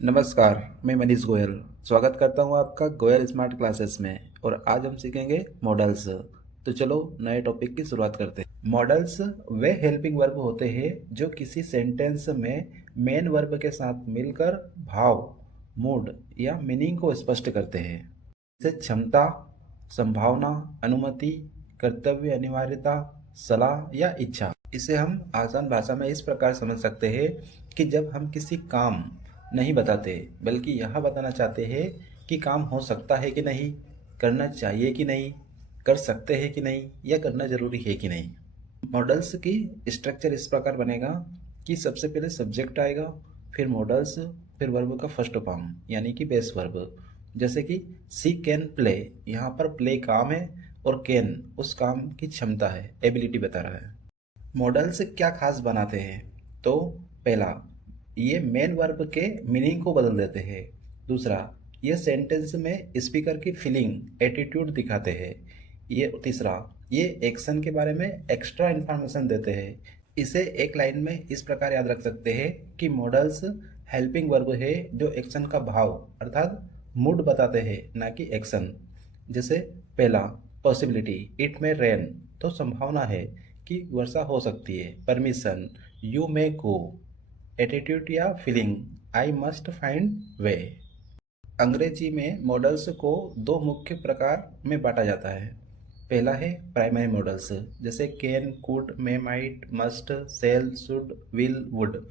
नमस्कार, मैं मनीष गोयल स्वागत करता हूं आपका गोयल स्मार्ट क्लासेस में। और आज हम सीखेंगे मॉडल्स। तो चलो नए टॉपिक की शुरुआत करते हैं। मॉडल्स वे हेल्पिंग वर्ब होते हैं जो किसी सेंटेंस में मेन वर्ब के साथ मिलकर भाव, मूड या मीनिंग को स्पष्ट करते हैं। जैसे क्षमता, संभावना, अनुमति, कर्तव्य, अनिवार्यता, सलाह या इच्छा। इसे हम आसान भाषा में इस प्रकार समझ सकते हैं कि जब हम किसी काम नहीं बताते बल्कि यह बताना चाहते हैं कि काम हो सकता है कि नहीं, करना चाहिए कि नहीं, कर सकते हैं कि नहीं, या करना जरूरी है कि नहीं। मॉडल्स की स्ट्रक्चर इस प्रकार बनेगा कि सबसे पहले सब्जेक्ट आएगा, फिर मॉडल्स, फिर वर्ब का फर्स्ट फॉर्म यानी कि बेस वर्ब। जैसे कि सी कैन प्ले, यहाँ पर प्ले काम है और कैन उस काम की क्षमता है, एबिलिटी बता रहा है। मॉडल से क्या खास बनाते हैं? तो पहला, ये मेन वर्ब के मीनिंग को बदल देते हैं। दूसरा, ये सेंटेंस में स्पीकर की फीलिंग, एटीट्यूड दिखाते हैं। ये तीसरा, ये एक्शन के बारे में एक्स्ट्रा इन्फॉर्मेशन देते हैं। इसे एक लाइन में इस प्रकार याद रख सकते हैं कि मॉडल्स हेल्पिंग वर्ब है जो एक्शन का भाव अर्थात मूड बताते हैं, ना कि एक्शन। जैसे पहला, पॉसिबिलिटी, इट में रेन, तो संभावना है कि वर्षा हो सकती है। Permission, you may go. Attitude या feeling, I must find way. अंग्रेजी में मॉडल्स को दो मुख्य प्रकार में बांटा जाता है। पहला है प्राइमरी मॉडल्स, जैसे can, could, may, might, must, shall, should, will, would.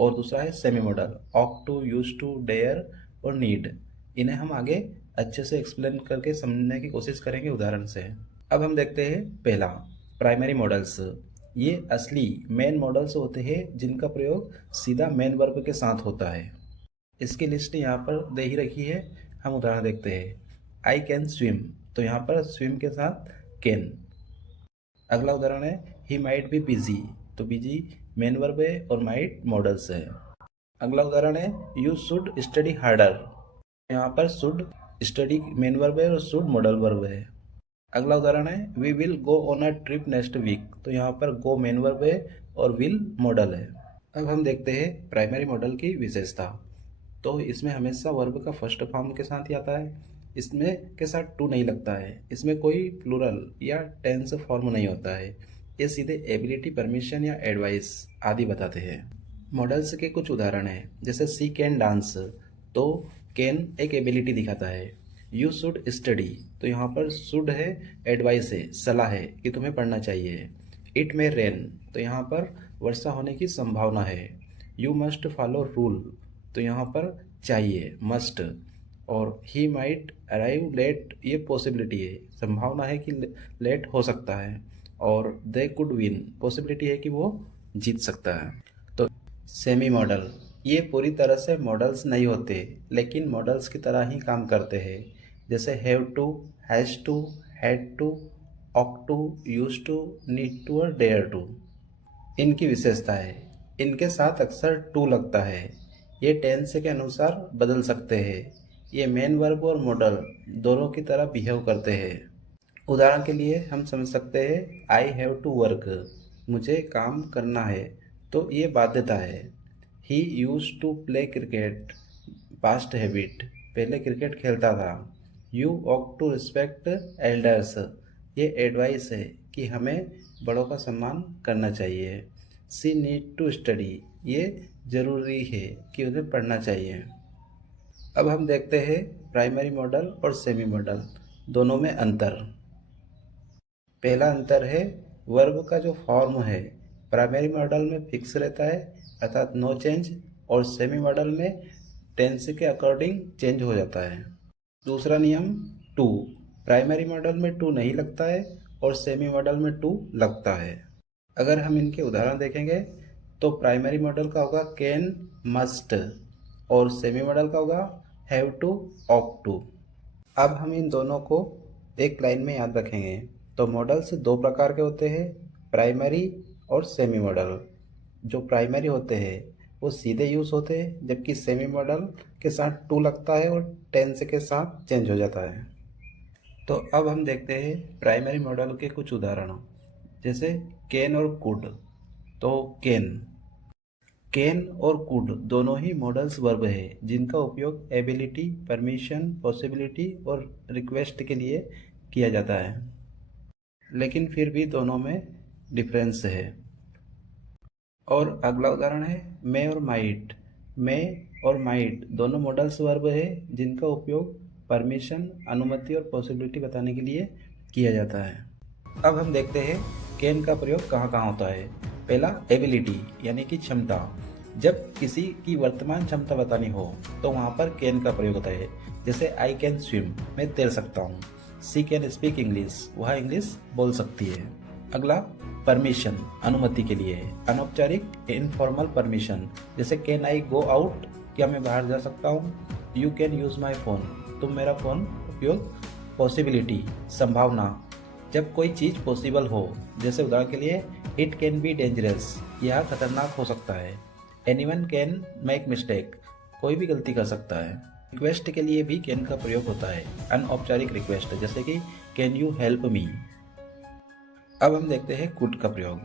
और दूसरा है semi modal, ought to, use to, dare और नीड। इन्हें हम आगे अच्छे से एक्सप्लेन करके समझने की कोशिश करेंगे उदाहरण से। अब हम देखते हैं पहला, प्राइमरी मॉडल्स। ये असली मेन मॉडल्स होते हैं जिनका प्रयोग सीधा मेन वर्ब के साथ होता है। इसकी लिस्ट यहाँ पर दे ही रखी है, हम उदाहरण देखते हैं। आई कैन स्विम, तो यहाँ पर स्विम के साथ कैन। अगला उदाहरण है ही माइट बी बिजी, तो बिजी मेन वर्ब है और माइट मॉडल्स है। अगला उदाहरण है यू शुड स्टडी हार्डर, यहाँ पर शुड स्टडी मेन वर्ब है और शुड मॉडल वर्ब है। अगला उदाहरण है we will go on a trip next week, तो यहाँ पर गो मेन वर्ब है और विल मॉडल है। अब हम देखते हैं प्राइमरी मॉडल की विशेषता। तो इसमें हमेशा वर्ब का फर्स्ट फॉर्म के साथ ही आता है। इसमें के साथ टू नहीं लगता है। इसमें कोई प्लूरल या टेंस फॉर्म नहीं होता है। ये सीधे एबिलिटी, परमिशन या एडवाइस आदि बताते हैं। मॉडल्स के कुछ उदाहरण हैं, जैसे सी कैन डांस, तो कैन एक एबिलिटी दिखाता है। यू शुड स्टडी, तो यहाँ पर शुड है, एडवाइस है, सलाह है कि तुम्हें पढ़ना चाहिए। इट में रेन, तो यहाँ पर वर्षा होने की संभावना है। यू मस्ट फॉलो रूल, तो यहाँ पर चाहिए, मस्ट। और ही माइट अराइव लेट, ये पॉसिबिलिटी है, संभावना है कि लेट हो सकता है। और दे कुड विन, पॉसिबिलिटी है कि वो जीत सकता है। तो सेमी मॉडल, ये पूरी तरह से मॉडल्स नहीं होते लेकिन मॉडल्स की तरह ही काम करते हैं। जैसे have to, has to, had to, ought to, use to, need to और डेयर टू। इनकी विशेषता है, इनके साथ अक्सर टू लगता है। ये टेंस के अनुसार बदल सकते हैं। ये मेन वर्ब और मॉडल दोनों की तरह बिहेव करते हैं। उदाहरण के लिए हम समझ सकते हैं आई हैव टू वर्क, मुझे काम करना है, तो ये बाध्यता है। He use to play cricket, past habit, पहले क्रिकेट खेलता था। You ought to respect elders, ये एडवाइस है कि हमें बड़ों का सम्मान करना चाहिए। सी नीड टू स्टडी, ये ज़रूरी है कि उन्हें पढ़ना चाहिए। अब हम देखते हैं प्राइमरी मॉडल और सेमी मॉडल दोनों में अंतर। पहला अंतर है वर्ब का जो फॉर्म है, प्राइमरी मॉडल में फिक्स रहता है अर्थात नो चेंज, और सेमी मॉडल में टेंस के अकॉर्डिंग चेंज हो जाता है। दूसरा नियम, टू, प्राइमरी मॉडल में टू नहीं लगता है और सेमी मॉडल में टू लगता है। अगर हम इनके उदाहरण देखेंगे तो प्राइमरी मॉडल का होगा कैन, मस्ट, और सेमी मॉडल का होगा हैव टू, ऑक टू। अब हम इन दोनों को एक लाइन में याद रखेंगे। तो मॉडल्स दो प्रकार के होते हैं, प्राइमरी और सेमी मॉडल। जो प्राइमरी होते हैं वो सीधे यूज होते हैं, जबकि सेमी मॉडल के साथ टू लगता है और टेंस के साथ चेंज हो जाता है। तो अब हम देखते हैं प्राइमरी मॉडल के कुछ उदाहरण, जैसे कैन और कुड। तो कैन, कैन और कुड दोनों ही मॉडल्स वर्ब है जिनका उपयोग एबिलिटी, परमिशन, पॉसिबिलिटी और रिक्वेस्ट के लिए किया जाता है, लेकिन फिर भी दोनों में डिफरेंस है। और अगला उदाहरण है मे और माइट। मे और माइट दोनों मॉडल्स वर्ब है जिनका उपयोग परमिशन, अनुमति और पॉसिबिलिटी बताने के लिए किया जाता है। अब हम देखते हैं कैन का प्रयोग कहाँ कहाँ होता है। पहला, एबिलिटी यानी कि क्षमता। जब किसी की वर्तमान क्षमता बतानी हो तो वहाँ पर कैन का प्रयोग होता है। जैसे आई कैन स्विम, मैं तैर सकता हूँ। सी कैन स्पीक इंग्लिश, वह इंग्लिश बोल सकती है। अगला, परमिशन, अनुमति के लिए है। अनौपचारिक इनफॉर्मल परमिशन, जैसे कैन आई गो आउट, क्या मैं बाहर जा सकता हूँ। You can use my phone, तुम मेरा फोन उपयोग। पॉसिबिलिटी, संभावना, जब कोई चीज पॉसिबल हो। जैसे उदाहरण के लिए इट कैन बी डेंजरस, यह खतरनाक हो सकता है। एनीवन कैन मेक मिस्टेक, कोई भी गलती कर सकता है। रिक्वेस्ट के लिए भी कैन का प्रयोग होता है, अनौपचारिक रिक्वेस्ट, जैसे कि कैन यू हेल्प मी। अब हम देखते हैं कुड का प्रयोग।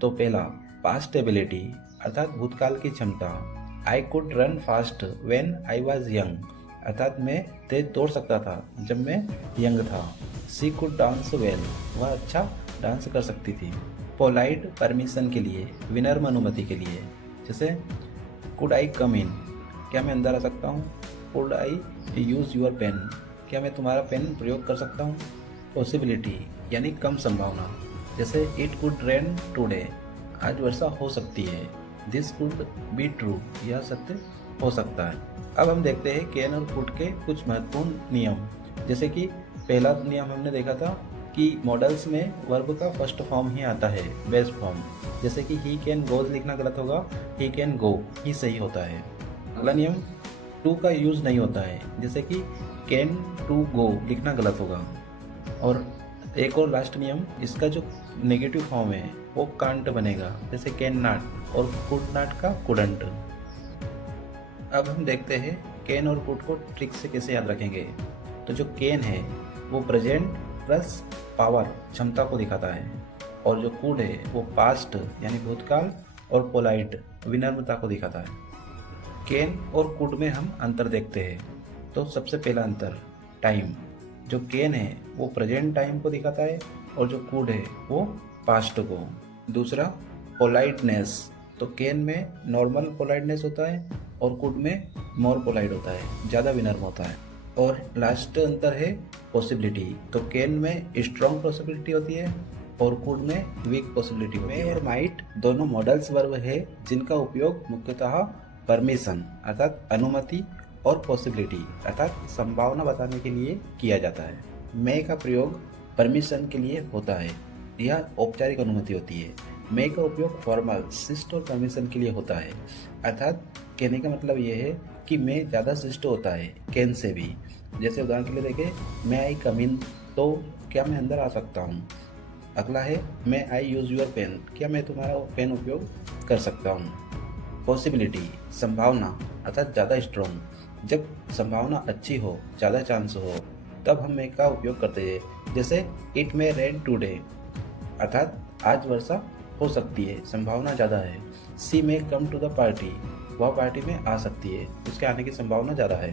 तो पहला, पास्ट एबिलिटी अर्थात भूतकाल की क्षमता। I could run fast when I was young, अर्थात मैं तेज दौड़ सकता था जब मैं यंग था। सी कुड डांस वेल, वह अच्छा डांस कर सकती थी। पोलाइट, परमिशन के लिए, विनम्र अनुमति के लिए। जैसे कुड आई कम इन, क्या मैं अंदर आ सकता हूँ। Could I use your pen, क्या मैं तुम्हारा पेन प्रयोग कर सकता हूँ। पॉसिबिलिटी यानी कम संभावना। जैसे इट कुड रेन टुडे, आज वर्षा हो सकती है। दिस कुड बी ट्रू, यह सत्य हो सकता है। अब हम देखते हैं कैन और कुड के कुछ महत्वपूर्ण नियम। जैसे कि पहला नियम हमने देखा था कि मॉडल्स में वर्ब का फर्स्ट फॉर्म ही आता है, बेस फॉर्म। जैसे कि ही कैन गोज लिखना गलत होगा, ही कैन गो ही सही होता है। अगला नियम, टू का यूज नहीं होता है। जैसे कि कैन टू गो लिखना गलत होगा। और एक और लास्ट नियम, इसका जो नेगेटिव फॉर्म है वो कांट बनेगा। जैसे कैन नॉट और कुड नॉट का कुडंट। अब हम देखते हैं कैन और कुड को ट्रिक से कैसे याद रखेंगे। तो जो कैन है वो प्रेजेंट प्लस पावर, क्षमता को दिखाता है। और जो कुड है वो पास्ट यानी भूतकाल और पोलाइट, विनम्रता को दिखाता है। कैन और कुड में हम अंतर देखते हैं। तो सबसे पहला अंतर, टाइम। जो कैन है वो प्रेजेंट टाइम को दिखाता है और जो कुड है वो पास्ट को। दूसरा, पोलाइटनेस। तो कैन में नॉर्मल पोलाइटनेस होता है और कुड में मोर पोलाइट होता है, ज़्यादा विनम्र होता है। और लास्ट अंतर है पॉसिबिलिटी। तो कैन में स्ट्रॉन्ग पॉसिबिलिटी होती है और कुड में वीक पॉसिबिलिटी होती है। मे और माइट दोनों मॉडल्स वर्ब है जिनका उपयोग मुख्यतः परमिशन अर्थात अनुमति और पॉसिबिलिटी अर्थात संभावना बताने के लिए किया जाता है। मे का प्रयोग परमिशन के लिए होता है, यह औपचारिक अनुमति होती है। मे का उपयोग फॉर्मल, शिष्ट और परमिशन के लिए होता है। अर्थात कहने का मतलब यह है कि मे ज़्यादा शिष्ट होता है कैन से भी। जैसे उदाहरण के लिए देखें, मे आई कम इन, तो क्या मैं अंदर आ सकता हूँ। अगला है मे आई यूज योर पेन, क्या मैं तुम्हारा पेन उपयोग कर सकता हूँ। पॉसिबिलिटी, संभावना अर्थात ज़्यादा स्ट्रॉन्ग। जब संभावना अच्छी हो, ज़्यादा चांस हो, तब हम मे का उपयोग करते हैं। जैसे इट मे रेन टुडे, अर्थात आज वर्षा हो सकती है, संभावना ज़्यादा है। सी मे कम टू द पार्टी, वह पार्टी में आ सकती है, उसके आने की संभावना ज़्यादा है।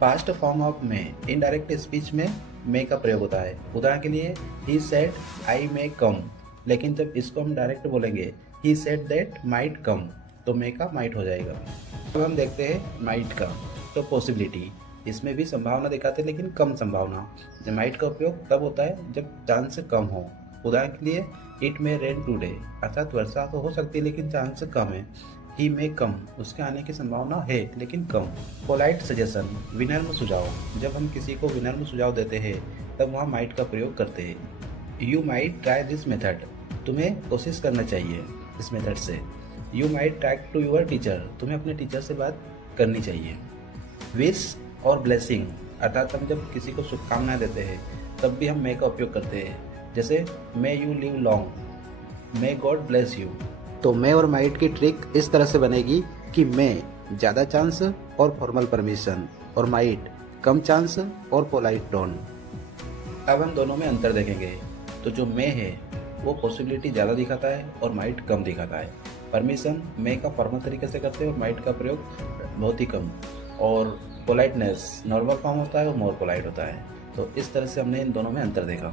Past form of May, indirect speech में मे का प्रयोग होता है। उदाहरण के लिए ही सेड आई मे कम, लेकिन जब इसको हम डायरेक्ट बोलेंगे he said that might come, तो मे का माइट हो जाएगा। अब हम देखते हैं माइट का। तो पॉसिबिलिटी, इसमें भी संभावना दिखाते हैं लेकिन कम संभावना। जब माइट का उपयोग तब होता है जब चांस कम हो। उदाहरण के लिए इट मे रेन टुडे, अर्थात वर्षा तो हो सकती है लेकिन चांस कम है। ही मे कम, उसके आने की संभावना है लेकिन कम। पोलाइट सजेशन, विनम्र सुझाव। जब हम किसी को विनम्र सुझाव देते हैं तब वहाँ माइट का प्रयोग करते हैं। You might try this method, तुम्हें कोशिश करना चाहिए इस मेथड से। You might talk to your teacher, तुम्हें अपने टीचर से बात करनी चाहिए। विश और ब्लेसिंग, अर्थात हम जब किसी को शुभकामनाएं देते हैं तब भी हम मे का उपयोग करते हैं। जैसे may you live long, may God bless you. तो मे और माइट की ट्रिक इस तरह से बनेगी कि मे ज़्यादा चांस और फॉर्मल परमिशन, और माइट कम चांस और पोलाइट टोन। अब हम दोनों में अंतर देखेंगे। तो जो मे है वो पॉसिबिलिटी ज़्यादा दिखाता है और माइट कम दिखाता है। परमिशन मे का फॉर्मल तरीके से करते हैं और माइट का प्रयोग बहुत ही कम। और पोलाइटनेस नॉर्मल फॉर्म होता है और मोर पोलाइट होता है। तो इस तरह से हमने इन दोनों में अंतर देखा।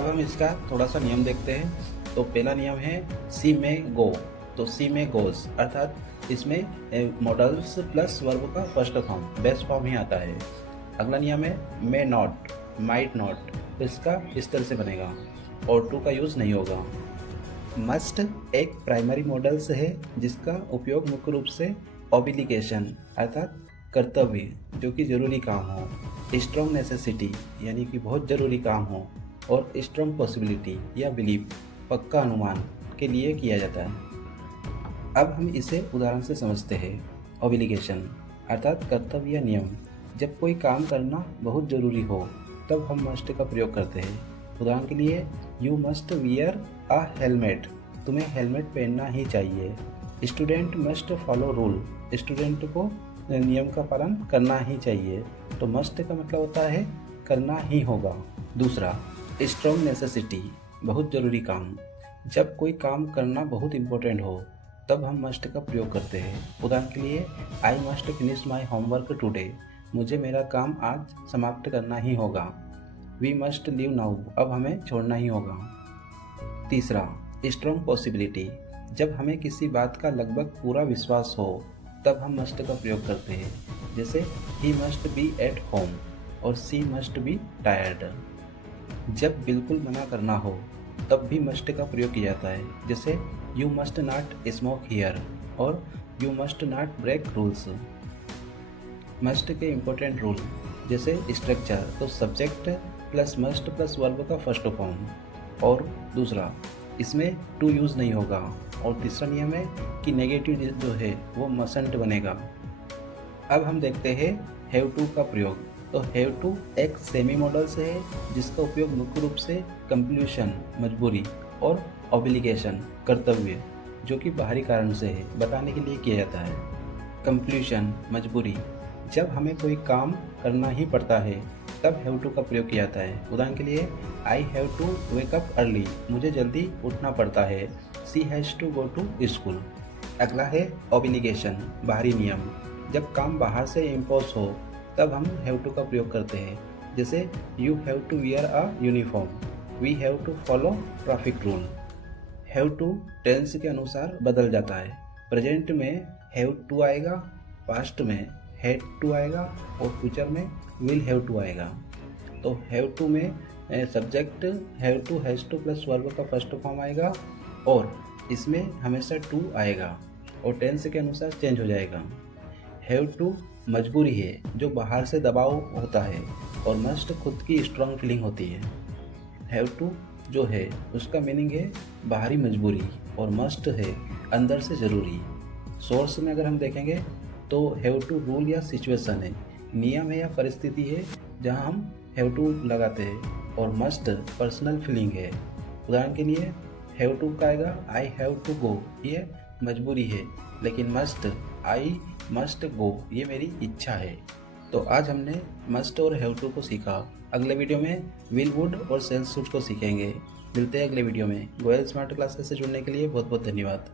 अब हम इसका थोड़ा सा नियम देखते हैं। तो पहला नियम है सी में गो। तो सी में गोज अर्थात इसमें मॉडल्स प्लस वर्ब का फर्स्ट फॉर्म बेस्ट फॉर्म ही आता है। अगला नियम है मे नॉट, माइट नॉट, तो इसका इस तरह से बनेगा और टू का यूज़ नहीं होगा। मस्ट एक प्राइमरी मॉडल्स है जिसका उपयोग मुख्य रूप से ऑब्लिगेशन अर्थात कर्तव्य जो कि ज़रूरी काम हो, स्ट्रॉन्ग नेसेसिटी यानी कि बहुत ज़रूरी काम हो, और स्ट्रॉन्ग पॉसिबिलिटी या बिलीव पक्का अनुमान के लिए किया जाता है। अब हम इसे उदाहरण से समझते हैं। ऑब्लिगेशन अर्थात कर्तव्य या नियम। जब कोई काम करना बहुत ज़रूरी हो तब हम मस्ट का प्रयोग करते हैं। उदाहरण के लिए you must wear a helmet, तुम्हें हेलमेट पहनना ही चाहिए। Student must follow rule, student को नियम का पालन करना ही चाहिए। तो मस्ट का मतलब होता है करना ही होगा। दूसरा स्ट्रॉन्ग नेसेसिटी बहुत ज़रूरी काम। जब कोई काम करना बहुत इम्पोर्टेंट हो तब हम मस्ट का प्रयोग करते हैं। उदाहरण के लिए I must finish my homework today, मुझे मेरा काम आज समाप्त करना ही होगा। वी मस्ट लीव नाउ, अब हमें छोड़ना ही होगा। तीसरा स्ट्रॉन्ग पॉसिबिलिटी, जब हमें किसी बात का लगभग पूरा विश्वास हो तब हम मस्ट का प्रयोग करते हैं। जैसे he must be at home और सी मस्ट बी टायर्ड। जब बिल्कुल मना करना हो तब भी मस्ट का प्रयोग किया जाता है। जैसे you must not smoke here और you must not break rules. Must के इम्पोर्टेंट रूल जैसे स्ट्रक्चर, तो subject plus must plus verb का फर्स्ट फॉर्म। और दूसरा इसमें टू यूज़ नहीं होगा। और तीसरा नियम है कि नेगेटिव जो है वो मसंट बनेगा। अब हम देखते हैं हैव टू का प्रयोग। तो हैव टू एक सेमी मॉडल से है जिसका उपयोग मुख्य रूप से कंप्यूशन मजबूरी और ऑब्लिगेशन कर्तव्य जो कि बाहरी कारण से है बताने के लिए किया जाता है। कंप्यूशन मजबूरी, जब हमें कोई काम करना ही पड़ता है तब हैव टू का प्रयोग किया जाता है। उदाहरण के लिए I have to wake up early, मुझे जल्दी उठना पड़ता है। She has to go to school. अगला है ऑब्लिगेशन बाहरी नियम, जब काम बाहर से इम्पोज हो तब हम हैव टू का प्रयोग करते हैं। जैसे you have to wear a uniform, we have to follow traffic rule. Have to tense के अनुसार बदल जाता है। प्रेजेंट में हैव टू आएगा, पास्ट में हैड टू आएगा और फ्यूचर में विल हैव टू आएगा। तो हैव टू में subject have to has to plus verb का फर्स्ट फॉर्म आएगा और इसमें हमेशा टू आएगा और टेंस के अनुसार चेंज हो जाएगा। हैव टू मजबूरी है जो बाहर से दबाव होता है और मस्ट खुद की स्ट्रांग फीलिंग होती है। हैव टू जो है उसका मीनिंग है बाहरी मजबूरी और मस्ट है अंदर से ज़रूरी। सोर्स में अगर हम देखेंगे तो हैव टू रूल या सिचुएशन है, नियम है या परिस्थिति है जहां हम हैव टू लगाते हैं। और मस्ट पर्सनल फीलिंग है। उदाहरण के लिए हैव टू का आएगा आई हैव टू गो, ये मजबूरी है, लेकिन मस्ट आई मस्ट गो ये मेरी इच्छा है। तो आज हमने मस्ट और हैव टू को सीखा। अगले वीडियो में विल वुड और सेल सूट को सीखेंगे। मिलते हैं अगले वीडियो में। गोयल स्मार्ट क्लासेस से जुड़ने के लिए बहुत बहुत धन्यवाद।